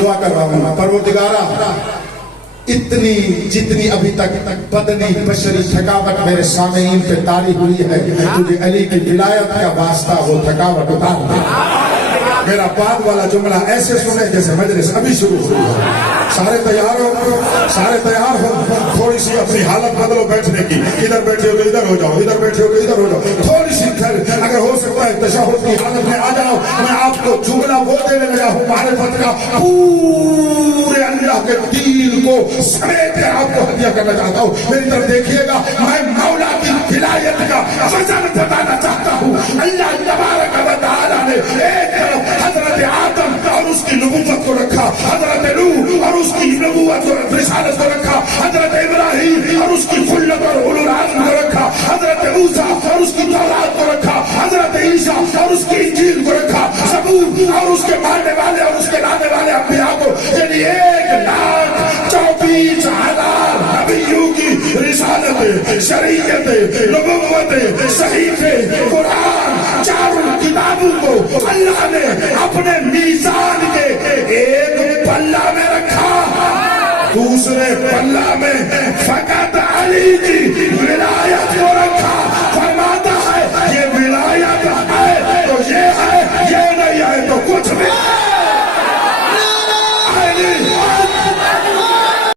دعا کر رہا ہوں پروردگارہ اتنی جتنی ابھی تک بدنی بشری تھکاوٹ میرے سامعین پہ طاری ہوئی ہے تجھے علی کی ولایت کا واسطہ وہ تھکاوٹ اتار دے۔ میرا بعد والا جملہ ایسے سنے جیسے مجلس ابھی شروع ہوئی ہے۔ سارے تیار ہو، سارے تیار ہو، تھوڑی سی اپنی حالت بدلو بیٹھنے کی، ادھر بیٹھے ہو تو ادھر ہو جاؤ، ادھر بیٹھے ہو تو ادھر ہو جاؤ، تھوڑی سی اگر ہو سکتا ہے تشہد کی حالت میں آ جاؤ۔ میں آپ کو جملہ وہ دینے لگا ہوں معرفت کا، پورے اللہ کے دین کو سمیٹ کر آپ کو ہدیہ کرنا چاہتا ہوں۔ میری طرف دیکھیے گا، میں مولا کی ولایت کا وزن بتانا چاہتا ہوں۔ اللہ تبارک و تعالیٰ نے ایک طرف حضرت آدم اور اس کی نبوت کو رکھا، حضرت نوح اور اس کی نبوت اور رسالت کو رکھا، حضرت ابراہیم اور اس کی خلت اور اولو العزم کو رکھا، حضرت موسیٰ اور اس کی تورات کو رکھا، حضرت عیسیٰ اور اس کی انجیل کو رکھا، زبور اور اس کے ماننے والے اور اس کے لانے والے انبیاء کو، یعنی 1,24,000 نبیوں کی رسالت، شریعت، نبوت، صحیفے، قرآن، چاروں کتابوں کو اللہ نے اپنے میزان کے ایک پلہ میں رکھا، دوسرے پلہ میں فقط علی کی ولایت کو رکھا۔ فرمایا